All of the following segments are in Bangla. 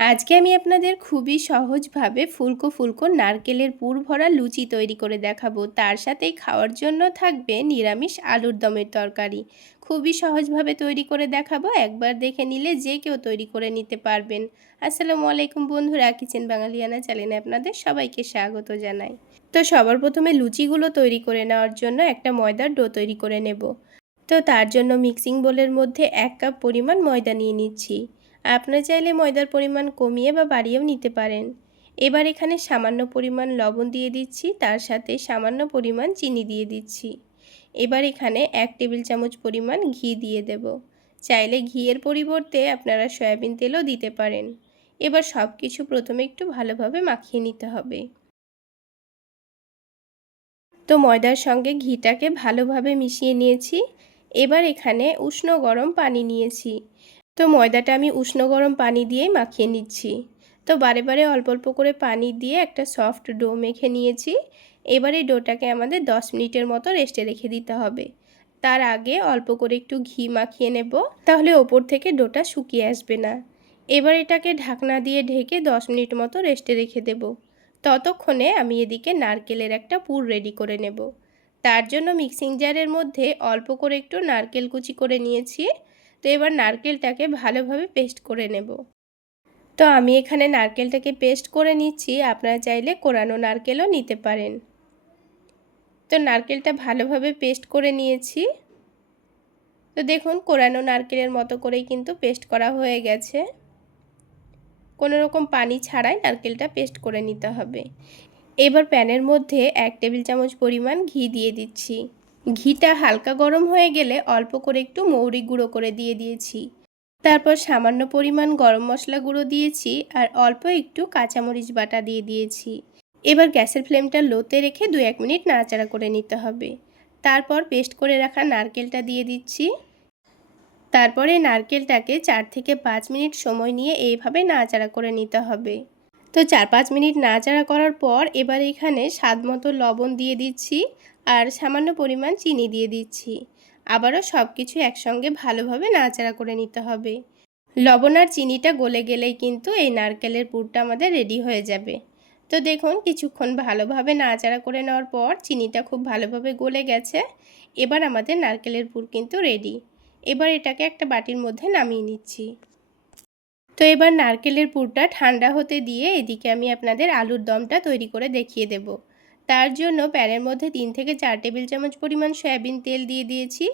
আজকে আমি আপনাদের খুবই সহজভাবে ফুলকো ফুলকো নারকেলের পুর ভরা লুচি তৈরি করে দেখাবো। তার সাথেই খাওয়ার জন্য থাকবে নিরামিষ আলুর দমের তরকারি। খুবই সহজভাবে তৈরি করে দেখাবো। একবার দেখে নিলে যে কেউ তৈরি করে নিতে পারবেন। আসসালামু আলাইকুম বন্ধুরা, কিচেন বাঙালিয়ানা চ্যানেলে আপনাদের সবাইকে স্বাগত জানাই। তো সবার প্রথমে লুচিগুলো তৈরি করে নেওয়ার জন্য একটা ময়দার ডো তৈরি করে নেব। তো তার জন্য মিক্সিং বোলের মধ্যে এক কাপ পরিমাণ ময়দা নিয়ে নিচ্ছি। আপনার চাইলে ময়দার পরিমাণ কমিয়ে বা বাড়িয়েও নিতে পারেন। এবার এখানে সামান্য পরিমাণ লবণ দিয়ে দিচ্ছি, তার সাথে সামান্য পরিমাণ চিনি দিয়ে দিচ্ছি। এবার এখানে এক টেবিল চামচ পরিমাণ ঘি দিয়ে দেব। চাইলে ঘিয়ের পরিবর্তে আপনারা সয়াবিন তেলও দিতে পারেন। এবার সব কিছু প্রথমে একটু ভালোভাবে মাখিয়ে নিতে হবে। তো ময়দার সঙ্গে ঘিটাকে ভালোভাবে মিশিয়ে নিয়েছি। এবার এখানে উষ্ণ গরম পানি নিয়েছি। তো ময়দাটা আমি উষ্ণ গরম পানি দিয়েই মাখিয়ে নিচ্ছি। তো বারে বারে অল্প অল্প করে পানি দিয়ে একটা সফট ডো মেখে নিয়েছি। এবার ডোটাকে আমাদের 10 মিনিটের মতো রেস্টে রেখে দিতে হবে। তার আগে অল্প করে একটু ঘি মাখিয়ে নেব, তাহলে ওপর থেকে ডোটা শুকিয়ে আসবে না। এবার এটাকে ঢাকনা দিয়ে ঢেকে 10 মিনিট মতো রেস্টে রেখে দেব। ততক্ষণে আমি এদিকে নারকেলের একটা পুর রেডি করে নেব। তার জন্য মিক্সিং জারের মধ্যে অল্প করে একটু নারকেল কুচি করে নিয়েছি। তো এবার নারকেলটাকে ভালোভাবে পেস্ট করে নেব। তো আমি এখানে নারকেলটাকে পেস্ট করে নিচ্ছি, আপনারা চাইলে কোরানো নারকেলও নিতে পারেন। তো নারকেলটা ভালোভাবে পেস্ট করে নিয়েছি। তো দেখুন, কোরানো নারকেলের মতো করেই কিন্তু পেস্ট করা হয়ে গেছে। কোনো রকম পানি ছাড়াই নারকেলটা পেস্ট করে নিতে হবে। এবার প্যানের মধ্যে এক টেবিল চামচ পরিমাণ ঘি দিয়ে দিচ্ছি। ঘিটা হালকা গরম হয়ে গেলে অল্প করে একটু মৌরি গুঁড়ো করে দিয়ে দিয়েছি। তারপর সামান্য পরিমাণ গরম মশলা গুঁড়ো দিয়েছি আর অল্প একটু কাঁচামরিচ বাটা দিয়ে দিয়েছি। এবার গ্যাসের ফ্লেমটা লোতে রেখে দু এক মিনিট নাড়াচাড়া করে নিতে হবে। তারপর পেস্ট করে রাখা নারকেলটা দিয়ে দিচ্ছি। তারপরে নারকেলটাকে চার থেকে পাঁচ মিনিট সময় নিয়ে এইভাবে নাড়াচাড়া করে নিতে হবে। তো চার পাঁচ মিনিট নাড়াচাড়া করার পর এবার এখানে স্বাদ মতো লবণ দিয়ে দিচ্ছি। আর সামান্য পরিমাণ চিনি দিয়ে দিচ্ছি। আবারও সব কিছু একসঙ্গে ভালোভাবে নাড়াচাড়া করে নিতে হবে। লবণ আর চিনিটা গলে গেলেই কিন্তু এই নারকেলের পুরটা আমাদের রেডি হয়ে যাবে। তো দেখুন, কিছুক্ষণ ভালোভাবে নাড়াচাড়া করে নেওয়ার পর চিনিটা খুব ভালোভাবে গলে গেছে। এবার আমাদের নারকেলের পুর কিন্তু রেডি এবার এটাকে একটা বাটির মধ্যে নামিয়ে নিচ্ছি। তো এবার নারকেলের পুরটা ঠান্ডা হতে দিয়ে এদিকে আমি আপনাদের আলুর দমটা তৈরি করে দেখিয়ে দেবো। তার জন্য প্যানের মধ্যে তিন থেকে চার টেবিল চামচ পরিমাণ সয়াবিন তেল দিয়ে দিয়েছি।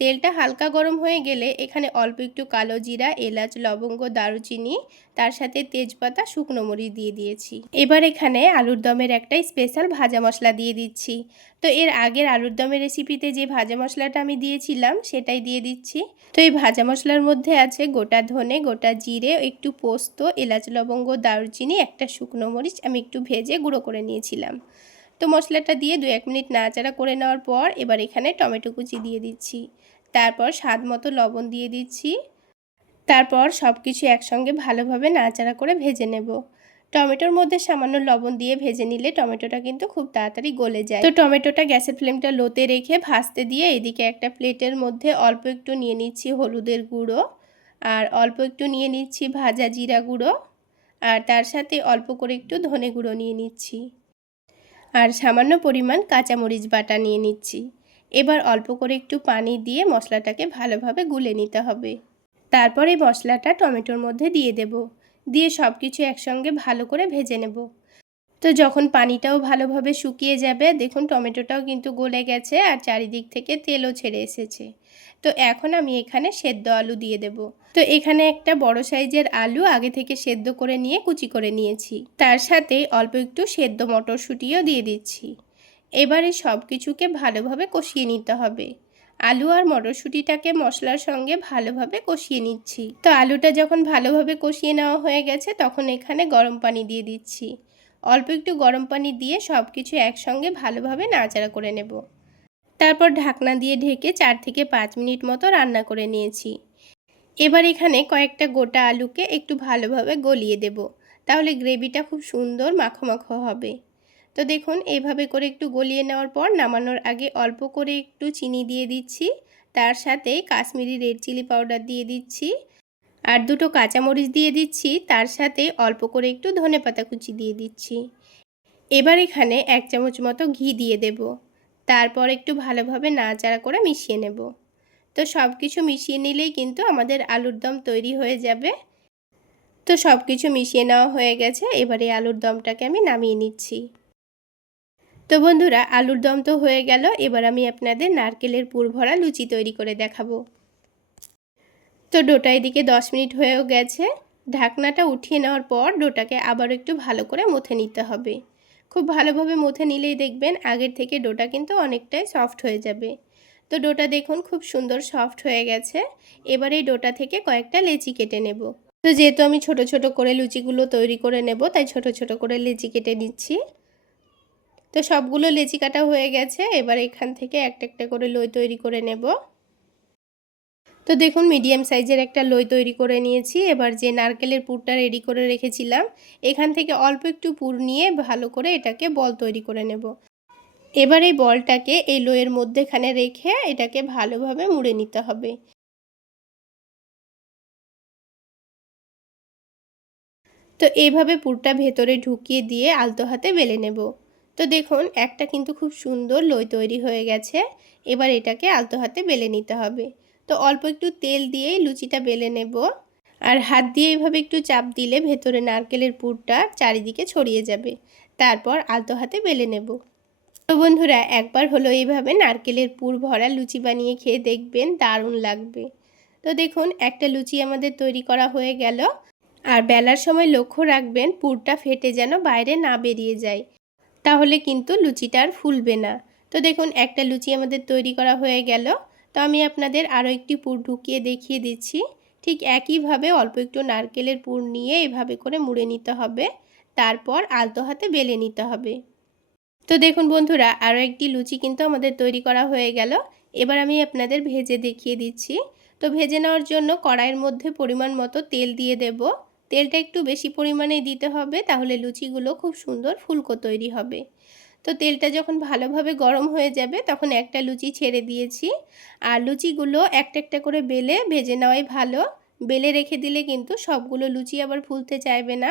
তেলটা হালকা গরম হয়ে গেলে এখানে অল্প একটু কালো জিরা, এলাচ, লবঙ্গ, দারুচিনি, তার সাথে তেজপাতা, শুকনো মরিচ দিয়ে দিয়েছি। এবার এখানে আলুর দমের একটা স্পেশাল ভাজা মশলা দিয়ে দিচ্ছি। তো এর আগের আলুর দমের রেসিপিতে যে ভাজা মশলাটা আমি দিয়েছিলাম সেটাই দিয়ে দিচ্ছি। তো এই ভাজা মশলার মধ্যে আছে গোটা ধনে, গোটা জিরে, একটু পোস্ত, এলাচ, লবঙ্গ, দারুচিনি, একটা শুকনো মরিচ আমি একটু ভেজে গুঁড়ো করে নিয়েছিলাম। তো মশলাটা দিয়ে দু এক মিনিট নাড়াচাড়া করে নেওয়ার পর এবার এখানে টমেটো কুচি দিয়ে দিচ্ছি। তারপর স্বাদ মতো লবণ দিয়ে দিচ্ছি। তারপর সব কিছু একসঙ্গে ভালোভাবে নাড়াচাড়া করে ভেজে নেব। টমেটোর মধ্যে সামান্য লবণ দিয়ে ভেজে নিলে টমেটোটা কিন্তু খুব তাড়াতাড়ি গলে যায়। তো টমেটোটা গ্যাসের ফ্লেমটা লোতে রেখে ভাজতে দিয়ে এদিকে একটা প্লেটের মধ্যে অল্প একটু নিয়ে নিচ্ছি হলুদের গুঁড়ো আর অল্প একটু নিয়ে নিচ্ছি ভাজা জিরা গুঁড়ো। আর তার সাথে অল্প করে একটু ধনে গুঁড়ো নিয়ে নিচ্ছি। আর সামান্য পরিমাণ কাঁচামরিচ বাটা নিয়ে নিচ্ছি। এবার অল্প করে একটু পানি দিয়ে মশলাটাকে ভালোভাবে গুলে নিতে হবে। তারপরে মশলাটা টমেটোর মধ্যে দিয়ে দেব। দিয়ে সব কিছু একসঙ্গে ভালো করে ভেজে নেব। তো যখন পানিটাও ভালোভাবে শুকিয়ে যাবে, দেখুন টমেটোটাও কিন্তু গলে গেছে আর চারিদিক থেকে তেলও ছেড়ে এসেছে। তো এখন আমি এখানে সেদ্ধ আলু দিয়ে দেব। তো এখানে একটা বড় সাইজের আলু আগে থেকে সেদ্ধ করে নিয়ে কুচি করে নিয়েছি। তার সাথে অল্প একটু সেদ্ধ মটরশুঁটিও দিয়ে দিচ্ছি। এবারে সব কিছুকে ভালোভাবে কষিয়ে নিতে হবে। আলু আর মটরশুঁটিটাকে মশলার সঙ্গে ভালোভাবে কষিয়ে নিচ্ছি। তো আলুটা যখন ভালোভাবে কষিয়ে নেওয়া হয়ে গেছে, তখন এখানে গরম পানি দিয়ে দিচ্ছি। অল্প একটু গরম পানি দিয়ে সব কিছু একসঙ্গে ভালোভাবে নাড়াচাড়া করে নেব। তারপর ঢাকনা দিয়ে ঢেকে চার থেকে পাঁচ মিনিট মতো রান্না করে নিয়েছি। এবার এখানে কয়েকটা গোটা আলুকে একটু ভালোভাবে গলিয়ে দেব, তাহলে গ্রেভিটা খুব সুন্দর মাখো মাখো হবে। তো দেখুন, এভাবে করে একটু গলিয়ে নেওয়ার পর নামানোর আগে অল্প করে একটু চিনি দিয়ে দিচ্ছি, তার সাথে কাশ্মীরি রেড চিলি পাউডার দিয়ে দিচ্ছি। আর দুটো কাঁচামরিচ দিয়ে দিচ্ছি, তার সাথে অল্প করে একটু ধনে পাতা কুচি দিয়ে দিচ্ছি। এবার এখানে এক চামচ মতো ঘি দিয়ে দেব। তারপর একটু ভালোভাবে নাড়াচাড়া করে মিশিয়ে নেব। তো সব কিছু মিশিয়ে নিলেই কিন্তু আমাদের আলুর দম তৈরি হয়ে যাবে। তো সব কিছু মিশিয়ে নেওয়া হয়ে গেছে, এবারে আলুর দমটাকে আমি নামিয়ে নিচ্ছি। তো বন্ধুরা, আলুর দম তো হয়ে গেল, এবার আমি আপনাদের নারকেলের পুর ভরা লুচি তৈরি করে দেখাবো। তো ডোটা এদিকে দশ মিনিট হয়েও গেছে। ঢাকনাটা উঠিয়ে নেওয়ার পর ডোটাকে আবার একটু ভালো করে মুথে নিতে হবে। খুব ভালোভাবে মুথে নিলেই দেখবেন আগের থেকে ডোটা কিন্তু অনেকটাই সফট হয়ে যাবে। তো ডোটা দেখুন খুব সুন্দর সফট হয়ে গেছে। এবার এই ডোটা থেকে কয়েকটা লেচি কেটে নেব। তো যেহেতু আমি ছোট ছোট করে লুচিগুলো তৈরি করে নেব, তাই ছোট ছোট করে লেচি কেটে নিচ্ছি। তো সবগুলো লেচি কাটা হয়ে গেছে। এবার এখান থেকে একটা একটা করে লই তৈরি করে নেব। তো দেখুন মিডিয়াম সাইজের একটা লই তৈরি করে নিয়েছি। এবার যে নারকেলের পুরটা রেডি করে রেখেছিলাম, এখান থেকে অল্প একটু পুর নিয়ে ভালো করে এটাকে বল তৈরি করে নেব। এবার এই বলটাকে এই লোয়ের মধ্যেখানে রেখে এটাকে ভালোভাবে মুড়ে নিতে হবে। তো এইভাবে পুরটা ভেতরে ঢুকিয়ে দিয়ে আলতো হাতে বেলে নেব। তো দেখুন, একটা কিন্তু খুব সুন্দর লই তৈরি হয়ে গেছে। এবার এটাকে আলতো হাতে বেলে নিতে হবে। তো অল্প একটু তেল দিয়েই লুচিটা বেলে নেব। আর হাত দিয়ে এইভাবে একটু চাপ দিলে ভেতরে নারকেলের পুরটা চারিদিকে ছড়িয়ে যাবে। তারপর আলতো হাতে বেলে নেব। তো বন্ধুরা, একবার হলো এইভাবে নারকেলের পুর ভরা লুচি বানিয়ে খেয়ে দেখবেন, দারুণ লাগবে। তো দেখুন, একটা লুচি আমাদের তৈরি করা হয়ে গেল। আর বেলার সময় লক্ষ্য রাখবেন, পুরটা ফেটে যেন বাইরে না বেরিয়ে যায়। তাহলে কিন্তু লুচিটা আর ফুলবে না। তো দেখুন, একটা লুচি আমাদের তৈরি করা হয়ে গেল। তো আমি আপনাদের আরও একটি পুর ঢুকিয়ে দেখিয়ে দিচ্ছি। ঠিক একইভাবে অল্প একটু নারকেলের পুর নিয়ে এভাবে করে মুড়ে নিতে হবে। তারপর আলতো হাতে বেলে নিতে হবে। তো দেখুন বন্ধুরা, আরও একটি লুচি কিন্তু আমাদের তৈরি করা হয়ে গেল। এবার আমি আপনাদের ভেজে দেখিয়ে দিচ্ছি। তো ভেজে নেওয়ার জন্য কড়াইয়ের মধ্যে পরিমাণ মতো তেল দিয়ে দেব। তেলটা একটু বেশি পরিমাণে দিতে হবে, তাহলে লুচিগুলো খুব সুন্দর ফুলকো তৈরি হবে। তো তেলটা যখন ভালোভাবে গরম হয়ে যাবে, তখন একটা লুচি ছেড়ে দিয়েছি। আর লুচিগুলো একটা একটা করে বেলে ভেজে নেওয়াই ভালো। বেলে রেখে দিলে কিন্তু সবগুলো লুচি আবার ফুলতে চাইবে না।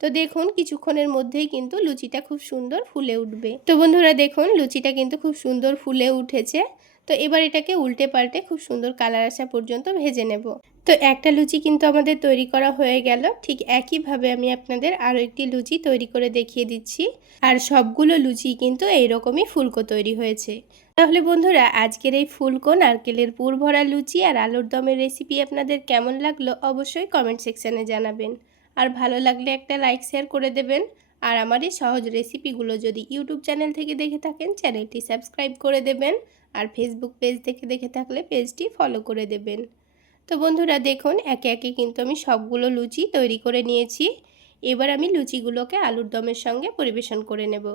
তো দেখুন, কিছুক্ষণের মধ্যেই কিন্তু লুচিটা খুব সুন্দর ফুলে উঠবে। তো বন্ধুরা, দেখুন, লুচিটা কিন্তু খুব সুন্দর ফুলে উঠেছে। তো এবার এটাকে উল্টে পাল্টে খুব সুন্দর কালার আসা পর্যন্ত ভেজে নেব। তো একটা লুচি কিন্তু আমাদের তৈরি করা হয়ে গেল। ঠিক একইভাবে আমি আপনাদের আরও একটি লুচি তৈরি করে দেখিয়ে দিচ্ছি। আর সবগুলো লুচি কিন্তু এইরকমই ফুলকো তৈরি হয়েছে। তাহলে বন্ধুরা, আজকের এই ফুলকো, নারকেলের পুর ভরা লুচি আর আলুর দমের রেসিপি আপনাদের কেমন লাগল অবশ্যই কমেন্ট সেকশানে জানাবেন। আর ভালো লাগলে একটা লাইক শেয়ার করে দেবেন। আর আমার এই সহজ রেসিপিগুলো যদি ইউটিউব চ্যানেল থেকে দেখে থাকেন চ্যানেলটি সাবস্ক্রাইব করে দেবেন। আর ফেসবুক পেজ থেকে দেখে থাকলে পেজটি ফলো করে দেবেন। তো বন্ধুরা দেখুন, একে একে কিন্তু আমি সবগুলো লুচি তৈরি করে নিয়েছি। এবার আমি লুচিগুলোকে আলুর দমের সঙ্গে পরিবেশন করে নেব।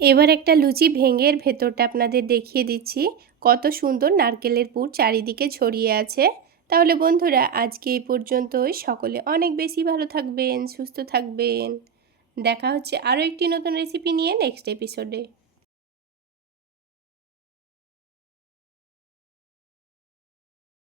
এবার একটা লুচি ভেঙের ভেতরটা আপনাদের দেখিয়ে দিচ্ছি। কত সুন্দর নারকেলের পুর চারিদিকে ছড়িয়ে আছে। তাহলে বন্ধুরা, আজকে এই পর্যন্তই। সকলে অনেক বেশি ভালো থাকবেন, সুস্থ থাকবেন। দেখা হচ্ছে আরও একটি নতুন রেসিপি নিয়ে নেক্সট এপিসোডে